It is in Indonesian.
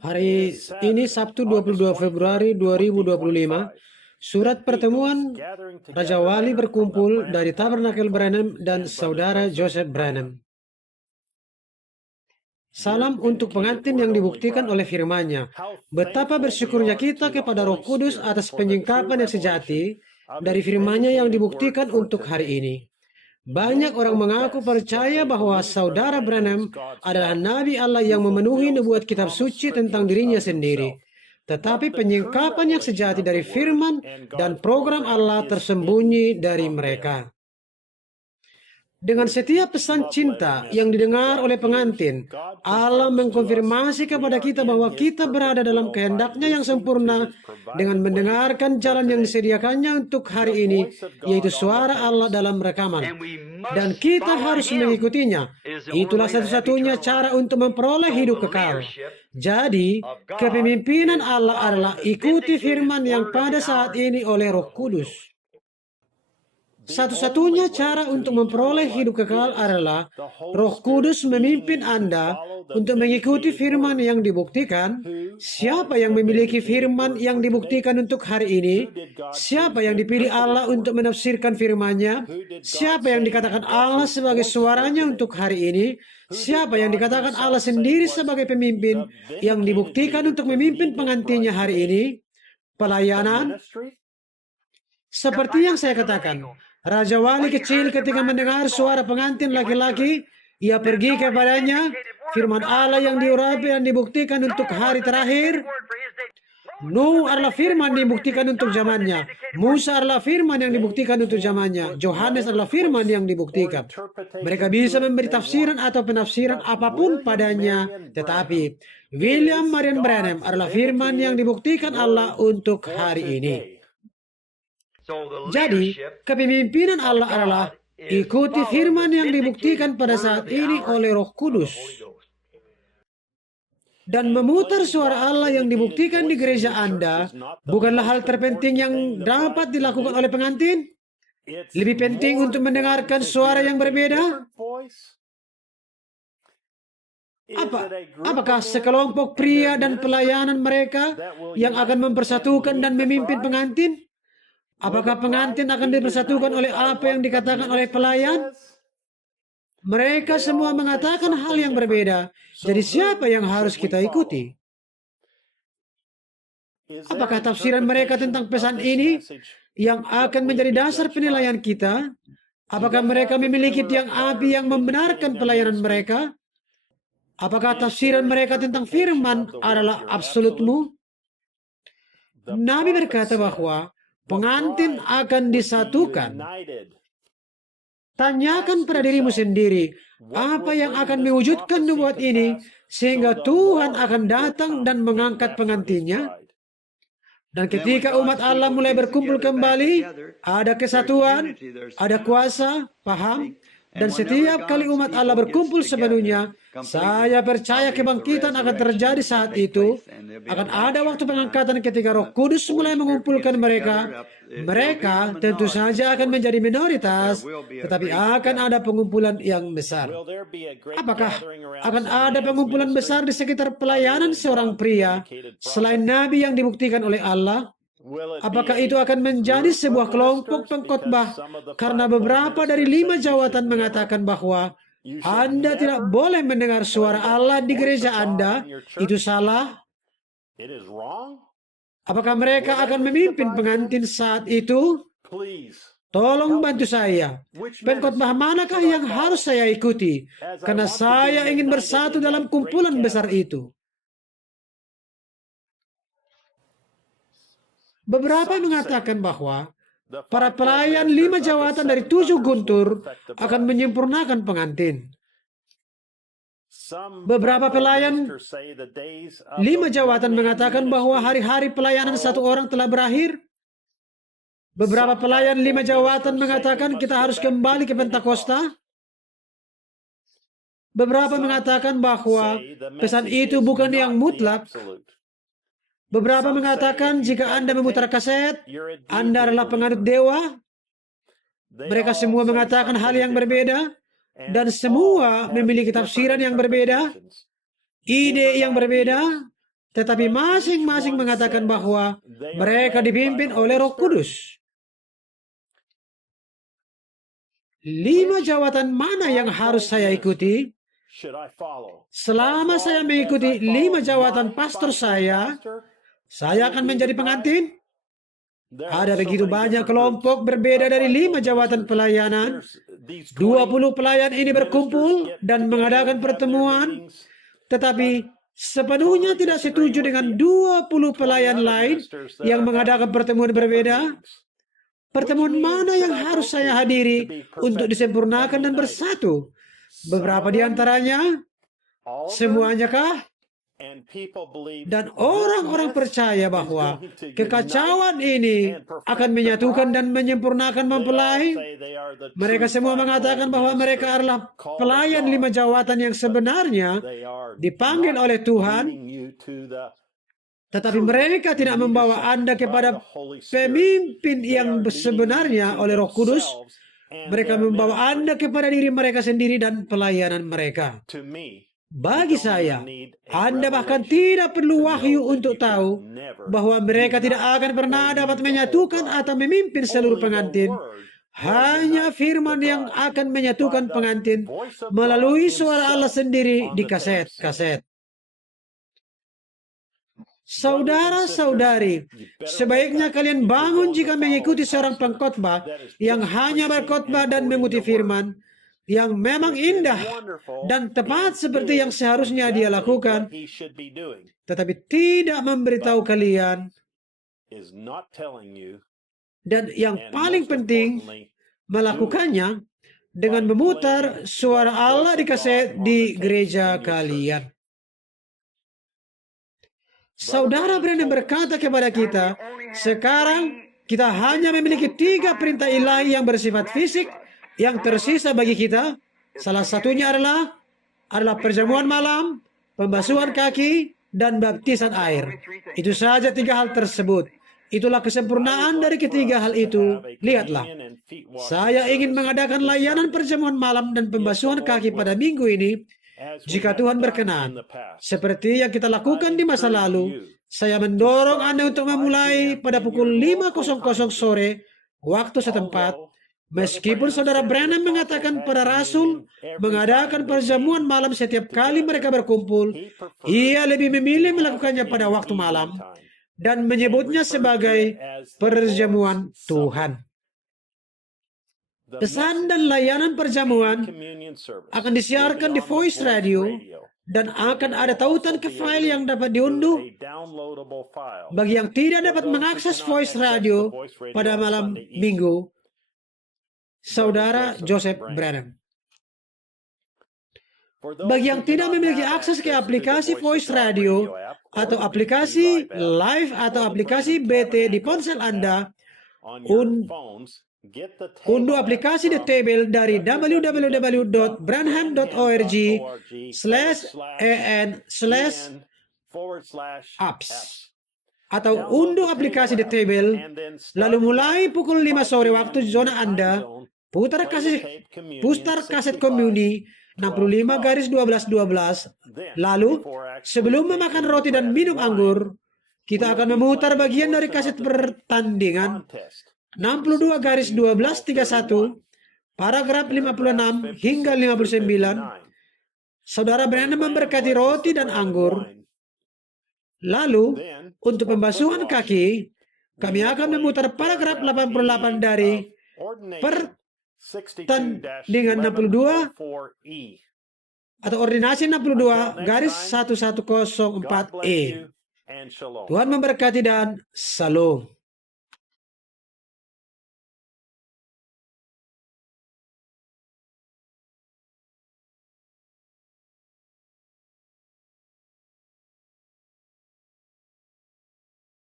Hari ini Sabtu 22 Februari 2025, surat pertemuan Raja Wali berkumpul dari Tabernakel Branham dan Saudara Joseph Branham. Salam untuk pengantin yang dibuktikan oleh firman-Nya. Betapa bersyukurnya kita kepada Roh Kudus atas penyingkapan yang sejati dari firman-Nya yang dibuktikan untuk hari ini. Banyak orang mengaku percaya bahwa Saudara Branham adalah Nabi Allah yang memenuhi nubuat kitab suci tentang dirinya sendiri. Tetapi penyingkapan yang sejati dari firman dan program Allah tersembunyi dari mereka. Dengan setiap pesan cinta yang didengar oleh pengantin, Allah mengkonfirmasi kepada kita bahwa kita berada dalam kehendak-Nya yang sempurna dengan mendengarkan jalan yang disediakannya untuk hari ini, yaitu suara Allah dalam rekaman. Dan kita harus mengikutinya. Itulah satu-satunya cara untuk memperoleh hidup kekal. Jadi, kepemimpinan Allah adalah ikuti firman yang pada saat ini oleh Roh Kudus. Satu-satunya cara untuk memperoleh hidup kekal adalah Roh Kudus memimpin Anda untuk mengikuti firman yang dibuktikan. Siapa yang memiliki firman yang dibuktikan untuk hari ini? Siapa yang dipilih Allah untuk menafsirkan firman-Nya? Siapa yang dikatakan Allah sebagai suaranya untuk hari ini? Siapa yang dikatakan Allah sendiri sebagai pemimpin yang dibuktikan untuk memimpin pengantinnya hari ini? Pelayanan. Seperti yang saya katakan, Raja Wali kecil ketika mendengar suara pengantin laki-laki, ia pergi kepadanya. Firman Allah yang diurapi dan dibuktikan untuk hari terakhir. Nuh adalah firman dibuktikan untuk zamannya. Musa adalah firman yang dibuktikan untuk zamannya. Yohanes adalah firman yang dibuktikan. Mereka bisa memberi tafsiran atau penafsiran apapun padanya. Tetapi William Marion Branham adalah firman yang dibuktikan Allah untuk hari ini. Jadi, kepemimpinan Allah adalah ikuti firman yang dibuktikan pada saat ini oleh Roh Kudus. Dan memutar suara Allah yang dibuktikan di gereja Anda bukanlah hal terpenting yang dapat dilakukan oleh pengantin. Lebih penting untuk mendengarkan suara yang berbeda. Apakah sekelompok pria dan pelayanan mereka yang akan mempersatukan dan memimpin pengantin? Apakah pengantin akan dipersatukan oleh apa yang dikatakan oleh pelayan? Mereka semua mengatakan hal yang berbeda. Jadi siapa yang harus kita ikuti? Apakah tafsiran mereka tentang pesan ini yang akan menjadi dasar penilaian kita? Apakah mereka memiliki tiang api yang membenarkan pelayanan mereka? Apakah tafsiran mereka tentang firman adalah absolutmu? Nabi berkata bahwa pengantin akan disatukan. Tanyakan pada dirimu sendiri, apa yang akan mewujudkan nubuat ini, sehingga Tuhan akan datang dan mengangkat pengantinnya. Dan ketika umat Allah mulai berkumpul kembali, ada kesatuan, ada kuasa, paham, dan setiap kali umat Allah berkumpul sepenuhnya, saya percaya kebangkitan akan terjadi saat itu. Akan ada waktu pengangkatan ketika Roh Kudus mulai mengumpulkan mereka. Mereka tentu saja akan menjadi minoritas, tetapi akan ada pengumpulan yang besar. Apakah akan ada pengumpulan besar di sekitar pelayanan seorang pria selain Nabi yang dibuktikan oleh Allah? Apakah itu akan menjadi sebuah kelompok pengkhotbah karena beberapa dari 5 jawatan mengatakan bahwa Anda tidak boleh mendengar suara Allah di gereja Anda? Itu salah. Apakah mereka akan memimpin pengantin saat itu? Tolong bantu saya. Pengkhotbah manakah yang harus saya ikuti? Karena saya ingin bersatu dalam kumpulan besar itu. Beberapa mengatakan bahwa para pelayan 5 jawatan dari 7 guntur akan menyempurnakan pengantin. Beberapa pelayan 5 jawatan mengatakan bahwa hari-hari pelayanan satu orang telah berakhir. Beberapa pelayan 5 jawatan mengatakan kita harus kembali ke Pentakosta. Beberapa mengatakan bahwa pesan itu bukan yang mutlak. Beberapa mengatakan jika Anda memutar kaset, Anda adalah penganut dewa. Mereka semua mengatakan hal yang berbeda, dan semua memiliki tafsiran yang berbeda, ide yang berbeda, tetapi masing-masing mengatakan bahwa mereka dipimpin oleh Roh Kudus. 5 jawatan mana yang harus saya ikuti? Selama saya mengikuti 5 jawatan pastor saya akan menjadi pengantin. Ada begitu banyak kelompok berbeda dari 5 jawatan pelayanan. 20 pelayan ini berkumpul dan mengadakan pertemuan, tetapi sepenuhnya tidak setuju dengan 20 pelayan lain yang mengadakan pertemuan berbeda. Pertemuan mana yang harus saya hadiri untuk disempurnakan dan bersatu? Beberapa di antaranya, semuanya kah? Dan orang-orang percaya bahwa kekacauan ini akan menyatukan dan menyempurnakan mempelai. Mereka semua mengatakan bahwa mereka adalah pelayan 5 jawatan yang sebenarnya dipanggil oleh Tuhan, tetapi mereka tidak membawa Anda kepada pemimpin yang sebenarnya oleh Roh Kudus. Mereka membawa Anda kepada diri mereka sendiri dan pelayanan mereka. Bagi saya, Anda bahkan tidak perlu wahyu untuk tahu bahwa mereka tidak akan pernah dapat menyatukan atau memimpin seluruh pengantin. Hanya firman yang akan menyatukan pengantin melalui suara Allah sendiri di kaset-kaset. Saudara-saudari, sebaiknya kalian bangun jika mengikuti seorang pengkhotbah yang hanya berkhotbah dan mengutip firman yang memang indah dan tepat seperti yang seharusnya dia lakukan, tetapi tidak memberitahu kalian, dan yang paling penting melakukannya dengan memutar suara Allah di kaset di gereja kalian. Saudara Branham berkata kepada kita, sekarang kita hanya memiliki 3 perintah ilahi yang bersifat fisik yang tersisa bagi kita. Salah satunya adalah perjamuan malam, pembasuhan kaki, dan baptisan air. Itu saja 3 hal tersebut. Itulah kesempurnaan dari ketiga hal itu. Lihatlah, saya ingin mengadakan layanan perjamuan malam dan pembasuhan kaki pada minggu ini, jika Tuhan berkenan. Seperti yang kita lakukan di masa lalu, saya mendorong Anda untuk memulai pada pukul 5:00 sore waktu setempat. Meskipun saudara Branham mengatakan pada Rasul mengadakan perjamuan malam setiap kali mereka berkumpul, ia lebih memilih melakukannya pada waktu malam dan menyebutnya sebagai perjamuan Tuhan. Pesan dan layanan perjamuan akan disiarkan di Voice Radio dan akan ada tautan ke file yang dapat diunduh. Bagi yang tidak dapat mengakses Voice Radio pada malam minggu, Saudara Joseph Branham. Bagi yang tidak memiliki akses ke aplikasi Voice Radio atau aplikasi Live atau aplikasi BT di ponsel Anda, unduh aplikasi The Table dari www.branham.org/an/apps atau unduh aplikasi The Table, lalu mulai pukul 5 sore waktu zona Anda, putar kaset komuni 65-12-12. Lalu, sebelum memakan roti dan minum anggur, kita akan memutar bagian dari kaset pertandingan 62-12-31, paragraf 56 hingga 59. Saudara Branham memberkati roti dan anggur. Lalu, untuk pembasuhan kaki, kami akan memutar paragraf 88 dari pertandingan 62 atau ordinasi 62-1104E. Tuhan memberkati dan salam.